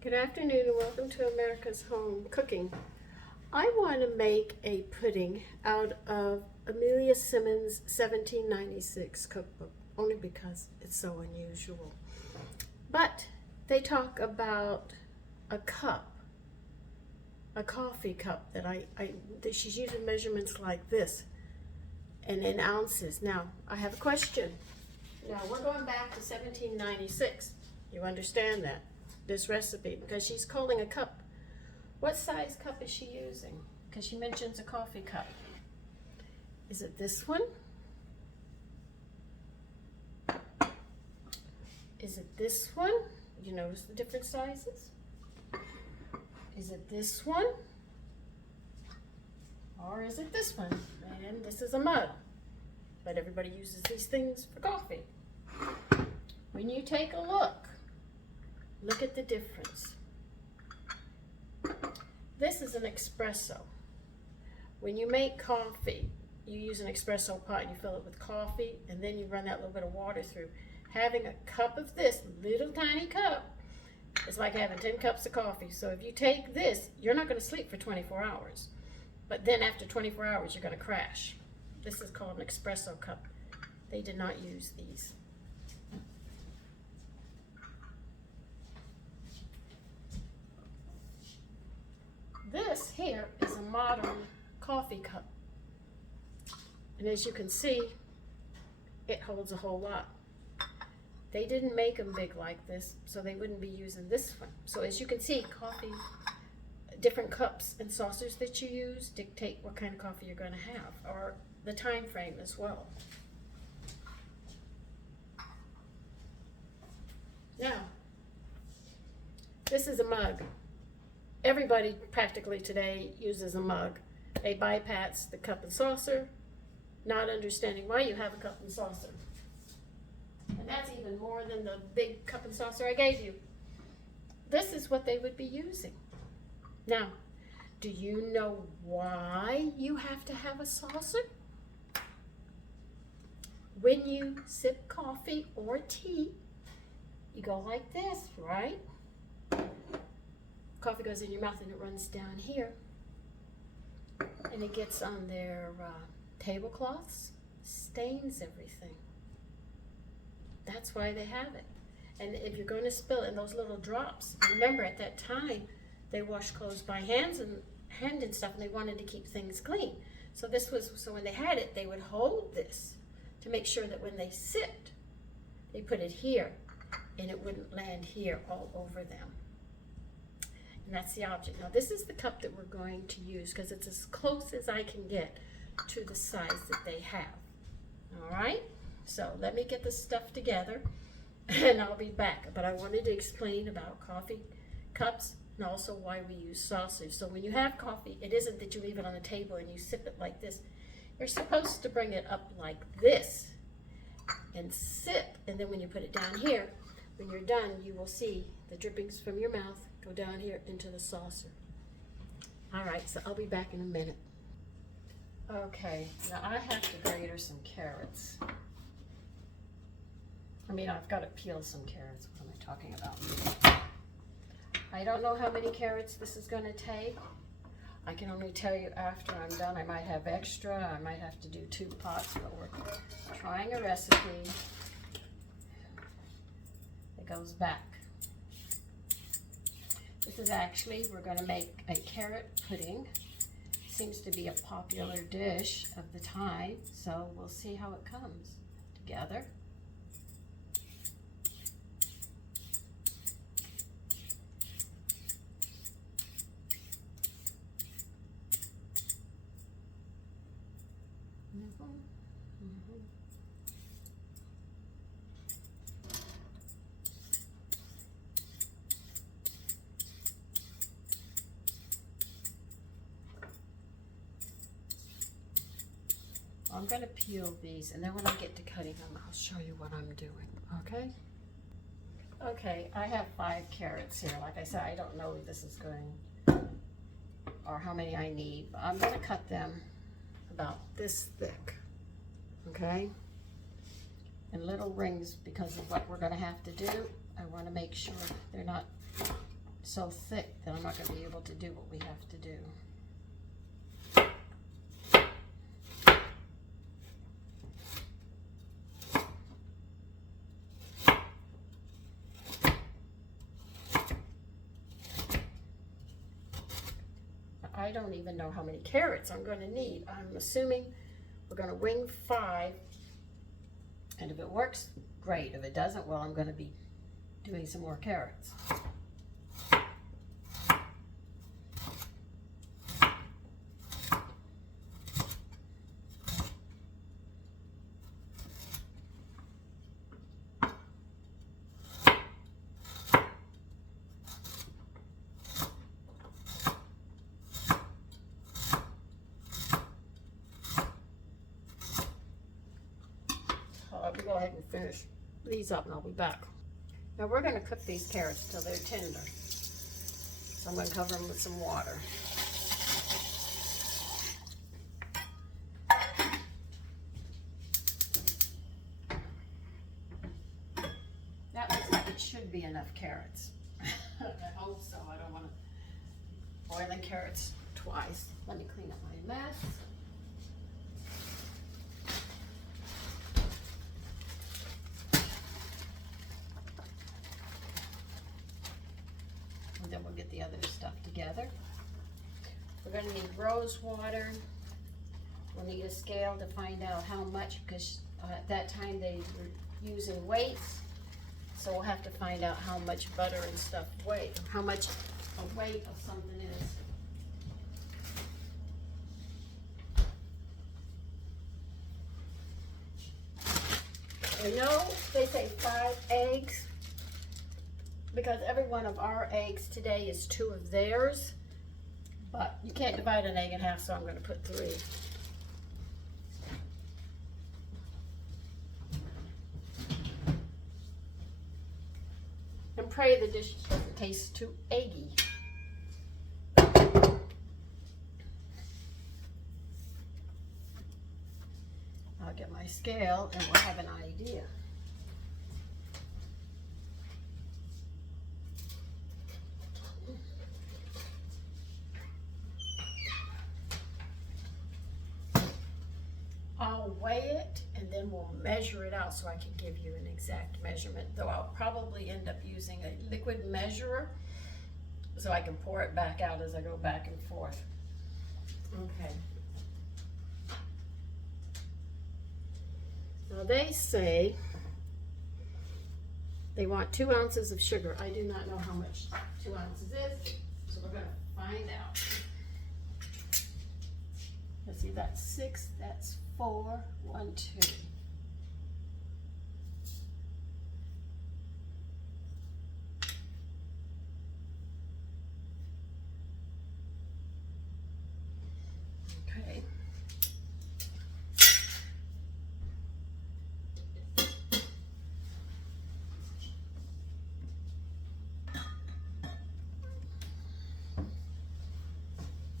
Good afternoon and welcome to America's Home Cooking. I want to make a pudding out of Amelia Simmons' 1796 cookbook, only because it's so unusual. But they talk about a cup, a coffee cup that she's using measurements like this and in ounces. Now, I have a question. Now, we're going back to 1796. You understand that? This recipe, because she's calling a cup. What size cup is she using? Because she mentions a coffee cup. Is it this one? Is it this one? You notice the different sizes? Is it this one? Or is it this one? And this is a mug. But everybody uses these things for coffee. When you take a look at the difference. This is an espresso. When you make coffee, you use an espresso pot and you fill it with coffee and then you run that little bit of water through. Having a cup of this little tiny cup is like having 10 cups of coffee. So if you take this, you're not going to sleep for 24 hours. But then after 24 hours, you're going to crash. This is called an espresso cup. They did not use these. This here is a modern coffee cup. And as you can see, it holds a whole lot. They didn't make them big like this, so they wouldn't be using this one. So as you can see, coffee, different cups and saucers that you use dictate what kind of coffee you're going to have, or the time frame as well. Now, this is a mug. Everybody practically today uses a mug. They bypass the cup and saucer, not understanding why you have a cup and saucer. And that's even more than the big cup and saucer I gave you. This is what they would be using. Now, do you know why you have to have a saucer? When you sip coffee or tea, you go like this, right? Coffee goes in your mouth and it runs down here. And it gets on their tablecloths, stains everything. That's why they have it. And if you're going to spill it in those little drops, remember at that time, they washed clothes by hand and stuff, and they wanted to keep things clean. So when they had it, they would hold this to make sure that when they sipped, they put it here, and it wouldn't land here all over them. And that's the object. Now this is the cup that we're going to use because it's as close as I can get to the size that they have. All right? So let me get this stuff together and I'll be back. But I wanted to explain about coffee cups and also why we use saucers. So when you have coffee, it isn't that you leave it on the table and you sip it like this. You're supposed to bring it up like this and sip. And then when you put it down here, when you're done, you will see the drippings from your mouth go down here into the saucer. All right, so I'll be back in a minute. Okay, now I have to grate her some carrots. I've got to peel some carrots. What am I talking about? I don't know how many carrots this is going to take. I can only tell you after I'm done. I might have extra. I might have to do 2 pots, but we're trying a recipe that goes back. This is actually, we're going to make a carrot pudding. Seems to be a popular dish of the time, so we'll see how it comes together. I'm going to peel these, and then when I get to cutting them, I'll show you what I'm doing, okay? Okay, I have 5 carrots here. Like I said, I don't know if this is going, or how many I need, but I'm going to cut them about this thick, okay? In little rings because of what we're going to have to do. I want to make sure they're not so so thick that I'm not going to be able to do what we have to do. I don't even know how many carrots I'm going to need. I'm assuming we're going to wing 5, and if it works, great. If it doesn't, well, I'm going to be doing some more carrots. Let me go ahead and finish these up and I'll be back. Now we're going to cook these carrots till they're tender. So I'm going to cover them with some water. That looks like it should be enough carrots. I hope so. I don't want to boil the carrots twice. Let me clean up my mess. And then we'll get the other stuff together. We're going to need rose water. We'll need a scale to find out how much, because at that time they were using weights. So we'll have to find out how much butter and stuff weigh, how much a weight of something is. I know they say 5 eggs, because every one of our eggs today is 2 of theirs, but you can't divide an egg in half, so I'm going to put 3. And pray the dish doesn't taste too eggy. I'll get my scale and we'll have an idea. I'll weigh it and then we'll measure it out so I can give you an exact measurement, though I'll probably end up using a liquid measurer so I can pour it back out as I go back and forth. Okay. Now they say they want 2 ounces of sugar. I do not know how much 2 ounces is, so we're going to find out. Let's see, that's 6, that's 4, 1, 2. Okay.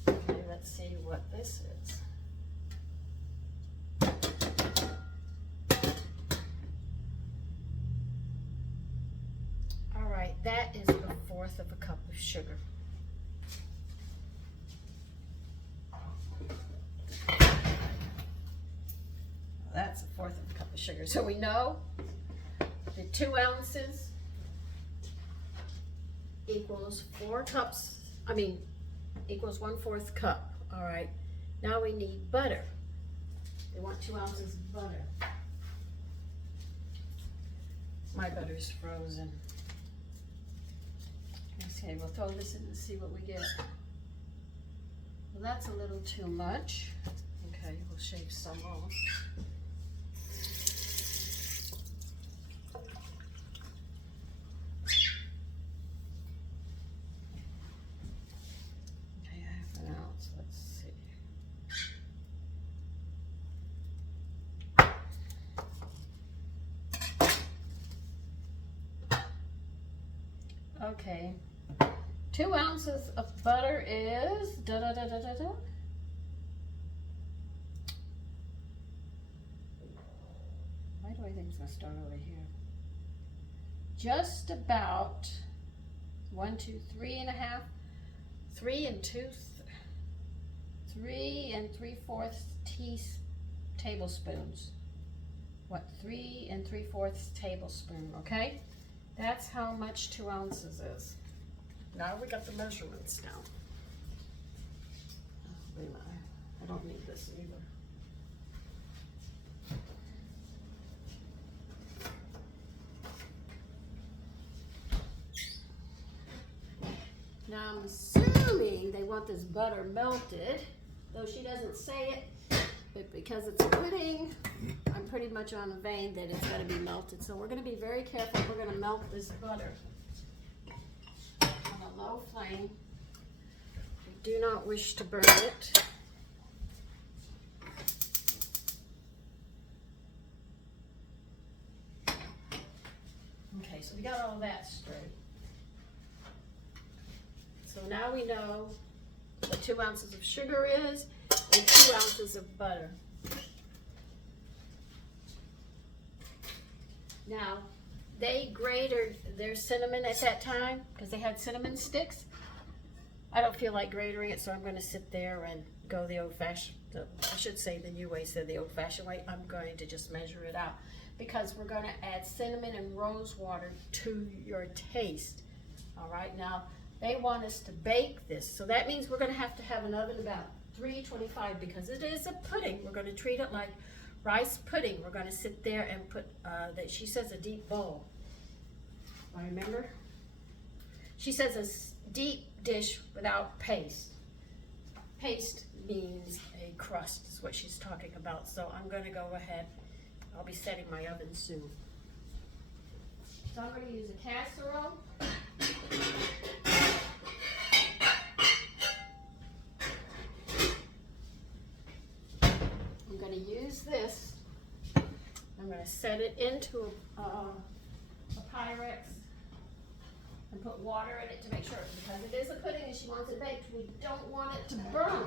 Okay, let's see what this is. That is 1/4 of a cup of sugar. That's 1/4 of a cup of sugar. So we know the 2 ounces equals 4 cups, equals 1/4 cup. All right. Now we need butter. They want 2 ounces of butter. My butter's frozen. Okay, we'll throw this in and see what we get. Well, that's a little too much. Okay, we'll shave some off. Okay, 1/2 ounce, let's see. Okay. 2 ounces of butter is Why do I think it's gonna start over here? Just about 1, 2, 3.5, 3 3/4 tablespoons. What, 3 3/4 tablespoon, okay? That's how much 2 ounces is. Now we got the measurements down. Oh, wait a minute, I don't need this either. Now I'm assuming they want this butter melted, though she doesn't say it, but because it's pudding, I'm pretty much on the vein that it's going to be melted. So we're going to be very careful. We're going to melt this butter on a low flame. We do not wish to burn it. Okay, so we got all that straight. So now we know what 2 ounces of sugar is and 2 ounces of butter. Now, they grated their cinnamon at that time because they had cinnamon sticks. I don't feel like grating it, so I'm going to sit there and go the old-fashioned, I should say the new way instead of the old-fashioned way. I'm going to just measure it out because we're going to add cinnamon and rose water to your taste. All right, now they want us to bake this, so that means we're going to have an oven about 325 because it is a pudding. We're going to treat it like rice pudding. We're going to sit there and put, that she says a deep bowl. I remember? She says a deep dish without paste. Paste means a crust is what she's talking about. So I'm going to go ahead. I'll be setting my oven soon. So I'm going to use a casserole. I'm going to use this. I'm going to set it into a Pyrex and put water in it to make sure, because it is a pudding and she wants it baked, we don't want it to burn,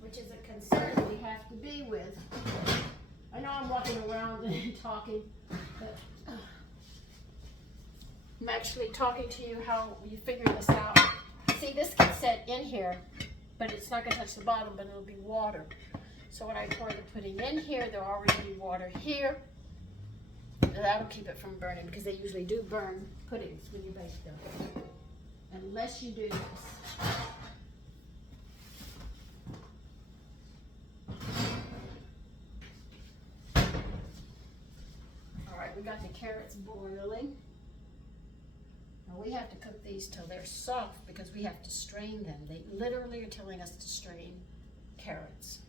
which is a concern we have to be with. I know I'm walking around and talking, but I'm actually talking to you how you figure this out. See, this can set in here, but it's not going to touch the bottom, but it'll be water. So when I pour the pudding in here, there'll already be water here. And that'll keep it from burning, because they usually do burn puddings when you bake them. Unless you do this. Alright, we got the carrots boiling. Now we have to cook these till they're soft because we have to strain them. They literally are telling us to strain carrots.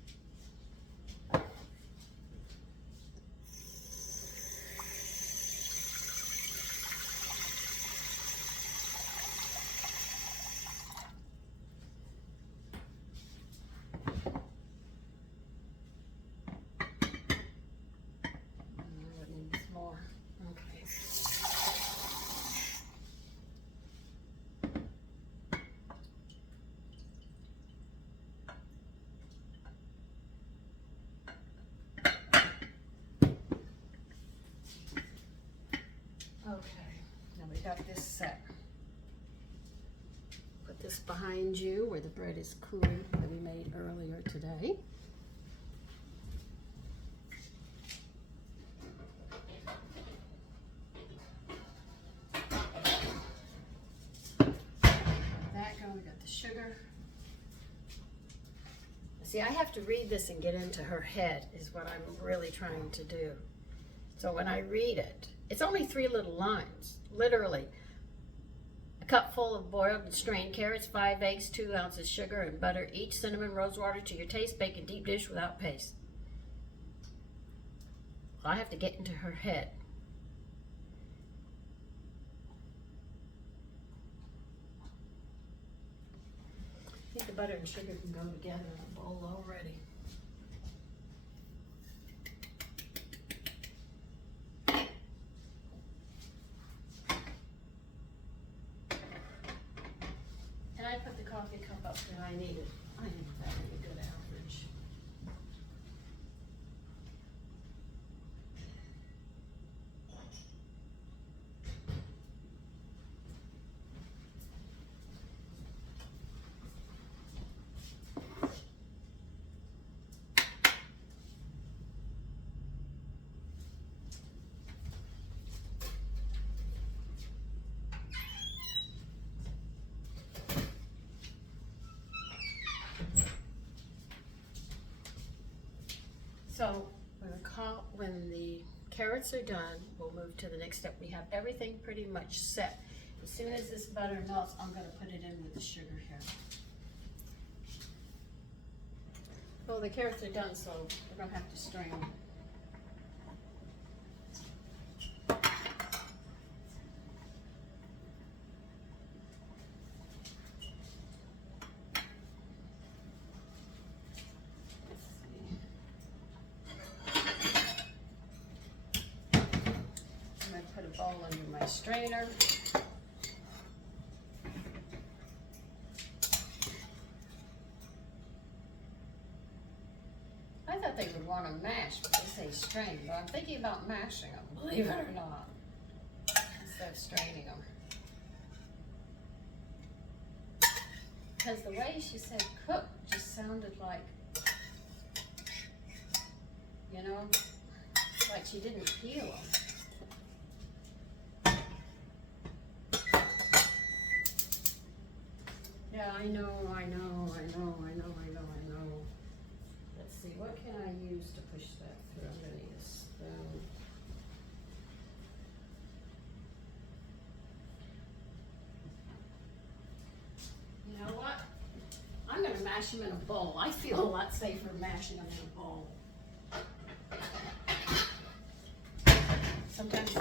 Okay, now we got this set. Put this behind you where the bread is cooling that we made earlier today. That going, we got the sugar. See, I have to read this and get into her head is what I'm really trying to do. So when I read it, it's only 3 little lines, literally. A cup full of boiled and strained carrots, 5 eggs, 2 ounces sugar and butter, each cinnamon, rose water to your taste, bake in deep dish without paste. Well, I have to get into her head. I think the butter and sugar can go together in a bowl already. I put the coffee cup up that I needed. I think that would be a good average. So when the carrots are done, we'll move to the next step. We have everything pretty much set. As soon as this butter melts, I'm going to put it in with the sugar here. Well, the carrots are done, so we don't have to strain them. Bowl under my strainer. I thought they would want to mash, but they say strain, but I'm thinking about mashing them, believe it or not, instead of straining them. Because the way she said cook just sounded like, you know, like she didn't peel them. Yeah, I know. Let's see, what can I use to push that through? I'm gonna need a spoon. You know what? I'm gonna mash them in a bowl. I feel a lot safer mashing them in a bowl. Sometimes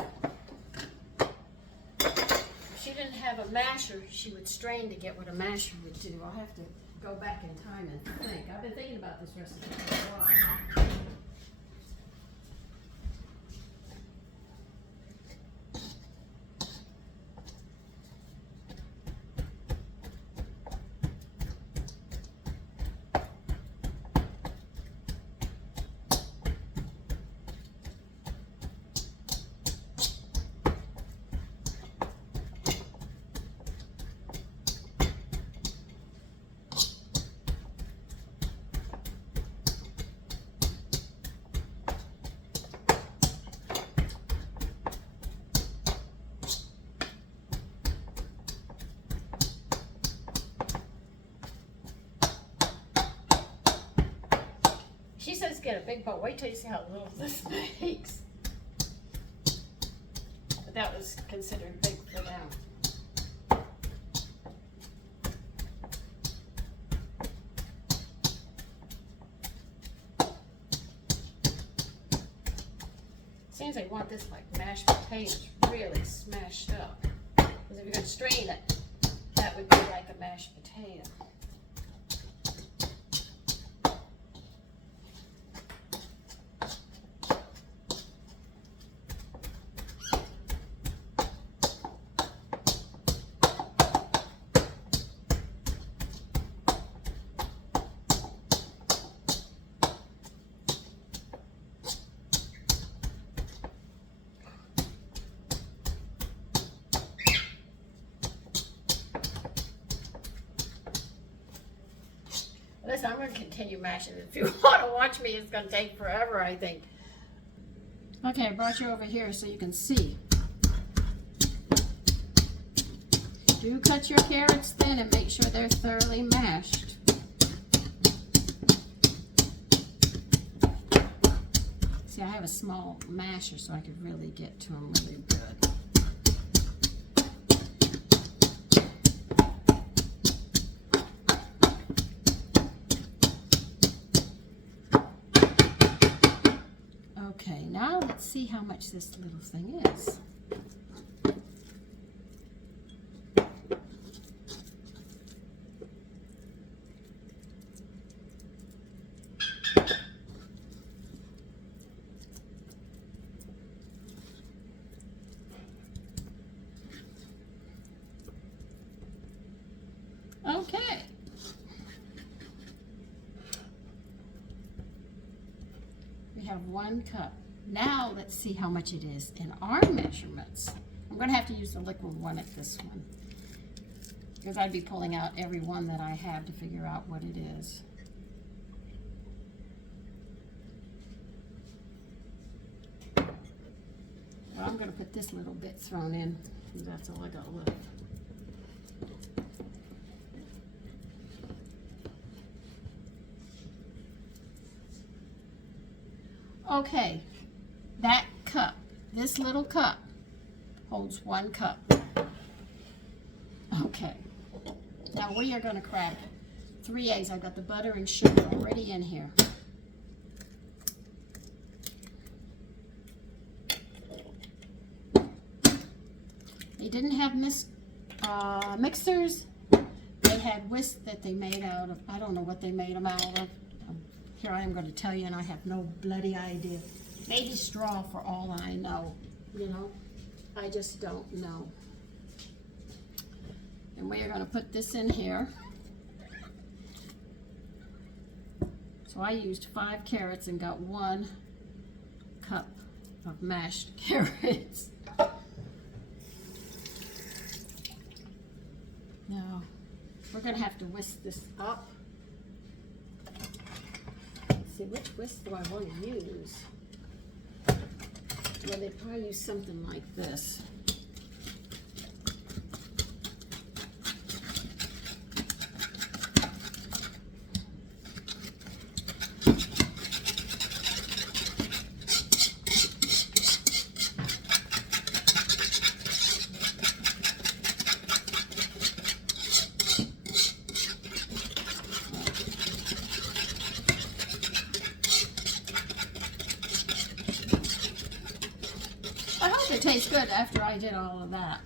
she didn't have a masher, she would strain to get what a masher would do. I'll have to go back in time and think. I've been thinking about this recipe for a while. She says get a big bowl. Wait till you see how little this makes. But that was considered big for them. Seems they want this like mashed potatoes really smashed up. Because if you're going to strain it, that would be like a mashed potato. Listen, I'm going to continue mashing it. If you want to watch me, it's going to take forever, I think. Okay, I brought you over here so you can see. Do cut your carrots thin and make sure they're thoroughly mashed. See, I have a small masher so I could really get to them really good. Okay, now let's see how much this little thing is. Okay. We have 1 cup. Now let's see how much it is in our measurements. I'm going to have to use the liquid one at this one, because I'd be pulling out every one that I have to figure out what it is. Well, I'm going to put this little bit thrown in, because that's all I got left. Okay, that cup, this little cup, holds 1 cup. Okay, now we are going to crack 3 eggs. I've got the butter and sugar already in here. They didn't have mixers. They had whisk that they made out of, I don't know what they made them out of. Here I am going to tell you, and I have no bloody idea. Maybe straw for all I know, you know. I just don't know. And we are going to put this in here. So I used 5 carrots and got 1 cup of mashed carrots. Now, we're going to have to whisk this up. Let's see, which whisk do I want to use? Well, they'd probably use something like this. I hope it tastes good after I did all of that.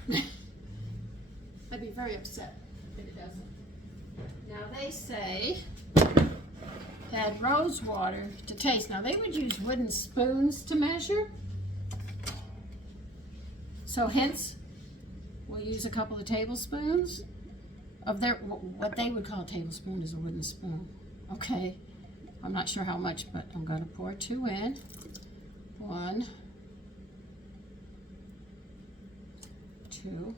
I'd be very upset if it doesn't. Now they say add rose water to taste. Now they would use wooden spoons to measure. So hence, we'll use a couple of tablespoons of their, what they would call a tablespoon is a wooden spoon. Okay, I'm not sure how much, but I'm going to pour 2 in. 1, 2,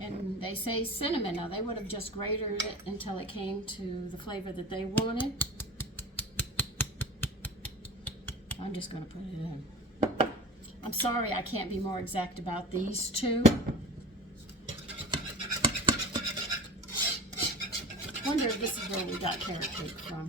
and they say cinnamon. Now they would have just grated it until it came to the flavor that they wanted. I'm just going to put it in. I'm sorry I can't be more exact about these 2. Wonder if this is where we got carrot cake from.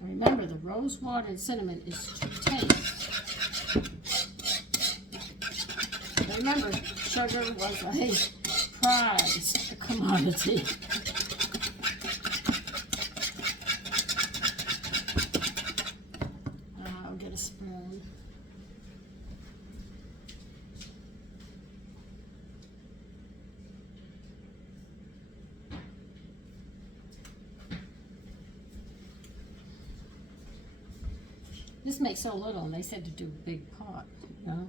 Remember, the rose water and cinnamon is to taste. Remember, sugar was a prized commodity. I'll get a spoon. This makes so little, and they said to do a big pot, you know.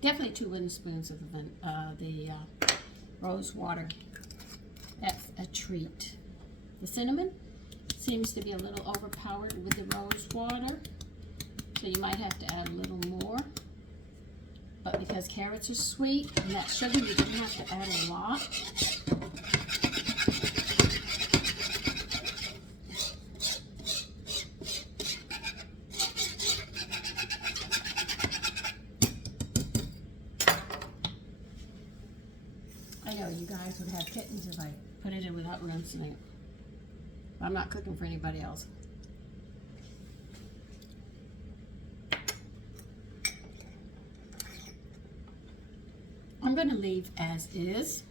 Definitely 2 wooden spoons of the rose water. That's a treat. The cinnamon seems to be a little overpowered with the rose water, so you might have to add a little more. But because carrots are sweet and that sugar, you don't have to add a lot. I know you guys would have kittens if I put it in without rinsing it. I'm not cooking for anybody else. I'm going to leave as is.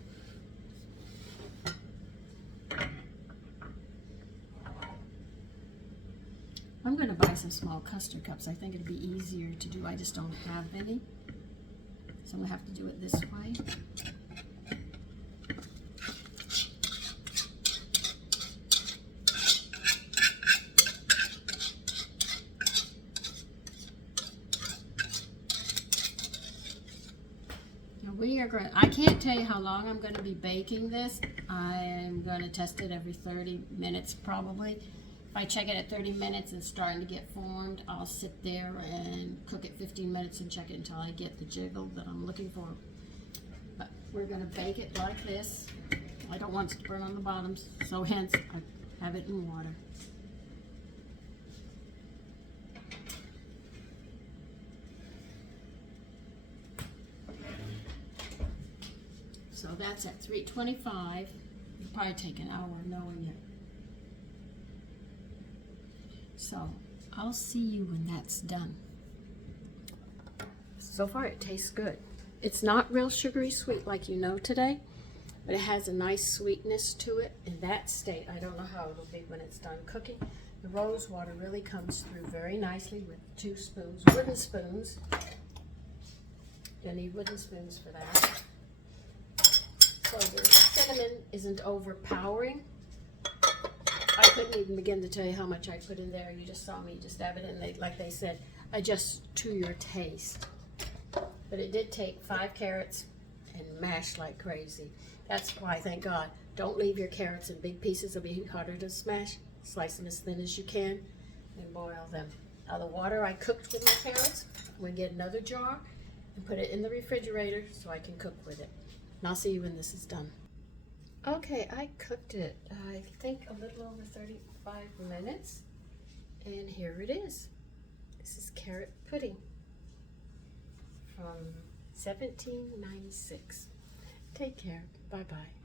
I'm going to buy some small custard cups. I think it'd be easier to do. I just don't have any. So I'm going to have to do it this way. I can't tell you how long I'm going to be baking this. I'm going to test it every 30 minutes probably. If I check it at 30 minutes and it's starting to get formed, I'll sit there and cook it 15 minutes and check it until I get the jiggle that I'm looking for. But we're going to bake it like this. I don't want it to burn on the bottoms, so hence I have it in water. So that's at 325. It'll probably take an hour knowing it. So I'll see you when that's done. So far it tastes good. It's not real sugary sweet like you know today, but it has a nice sweetness to it in that state. I don't know how it'll be when it's done cooking. The rose water really comes through very nicely with 2 spoons, wooden spoons. You'll need wooden spoons for that. So the cinnamon isn't overpowering. I couldn't even begin to tell you how much I put in there. You just saw me just dab it in. Like they said, adjust to your taste. But it did take 5 carrots and mash like crazy. That's why, thank God, don't leave your carrots in big pieces. It'll be harder to smash. Slice them as thin as you can and boil them. Now the water I cooked with my carrots, I'm going to get another jar and put it in the refrigerator so I can cook with it. And I'll see you when this is done. Okay, I cooked it, I think a little over 35 minutes. And here it is. This is carrot pudding from 1796. Take care. Bye-bye.